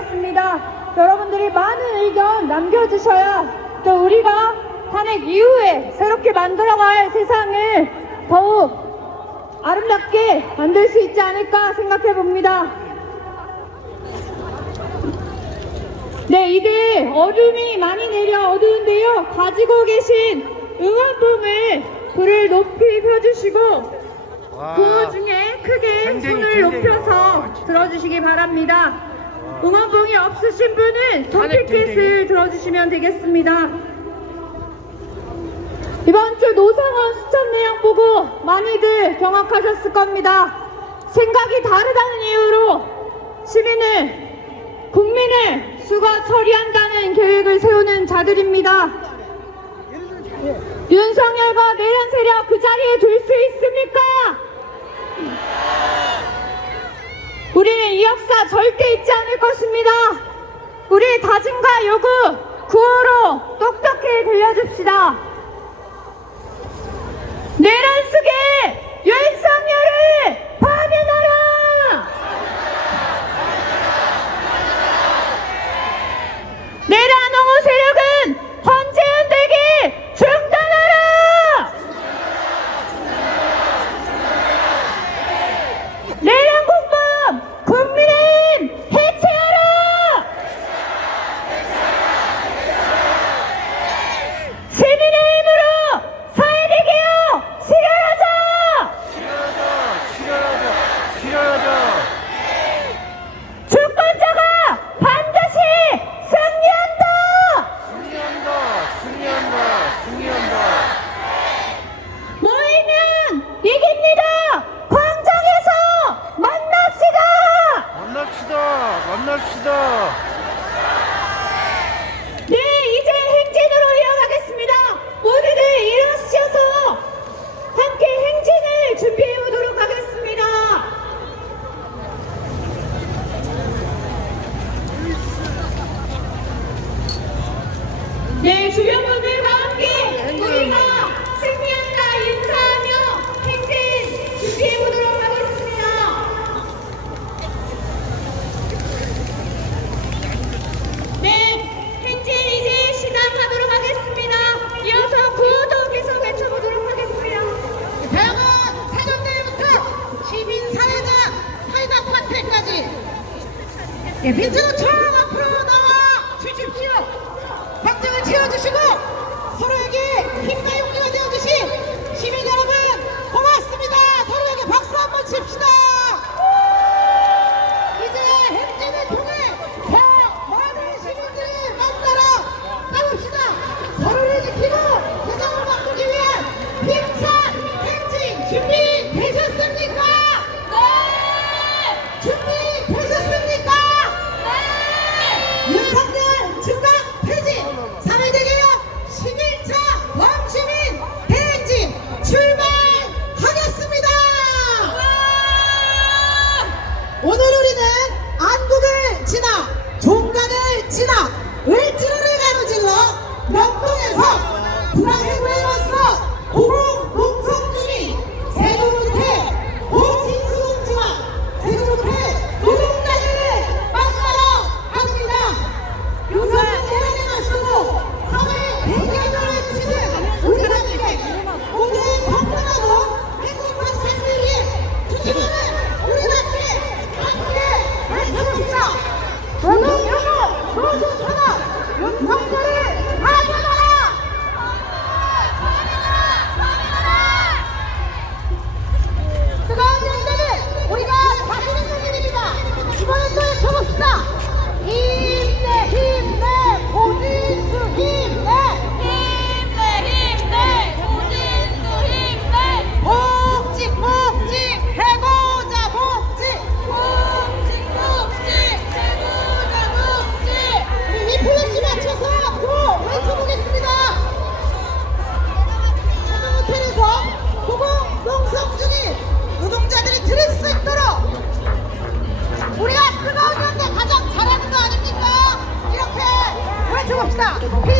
되었습니다. 여러분들이 많은 의견 남겨주셔야 또 우리가 탄핵 이후에 새롭게 만들어갈 세상을 더욱 아름답게 만들 수 있지 않을까 생각해 봅니다. 네, 이들 얼음이 많이 내려 어두운데요. 가지고 계신 응원봉을 불을 높이 펴주시고 부모 그 중에 크게 손을 높여서 들어주시기 바랍니다. 응원봉이 없으신 분은 터키킷을 들어주시면 되겠습니다. 이번 주 노상원 수천 내용 보고 많이들 경악하셨을 겁니다. 생각이 다르다는 이유로 시민을, 국민을 수거 처리한다는 계획을 세우는 자들입니다. 윤석열과 내란 세력 그 자리에 둘 수 있습니까? 우리는 이 역사 절대 잊지 않을 것입니다. 우리의 다짐과 요구, 구호로 똑똑히 들려줍시다. 내란 속에 열성열을 만납시다. If you do Right. comfortable.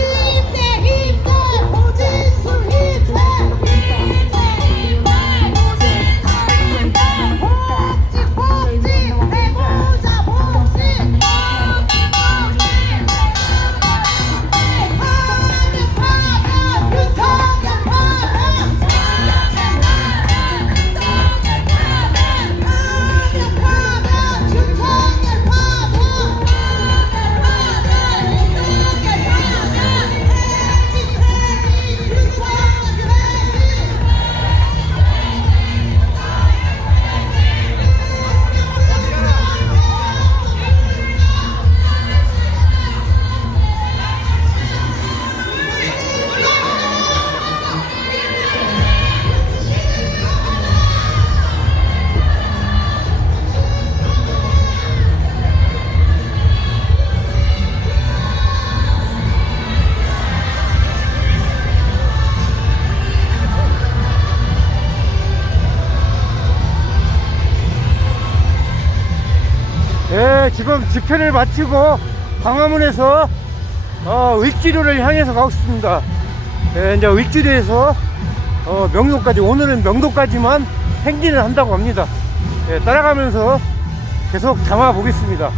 지금 집회를 마치고 광화문에서 어, 을지로를 향해서 가고 있습니다. 예, 이제 을지로에서 어, 명도까지 오늘은 명도까지만 행진을 한다고 합니다. 예, 따라가면서 계속 담아 보겠습니다.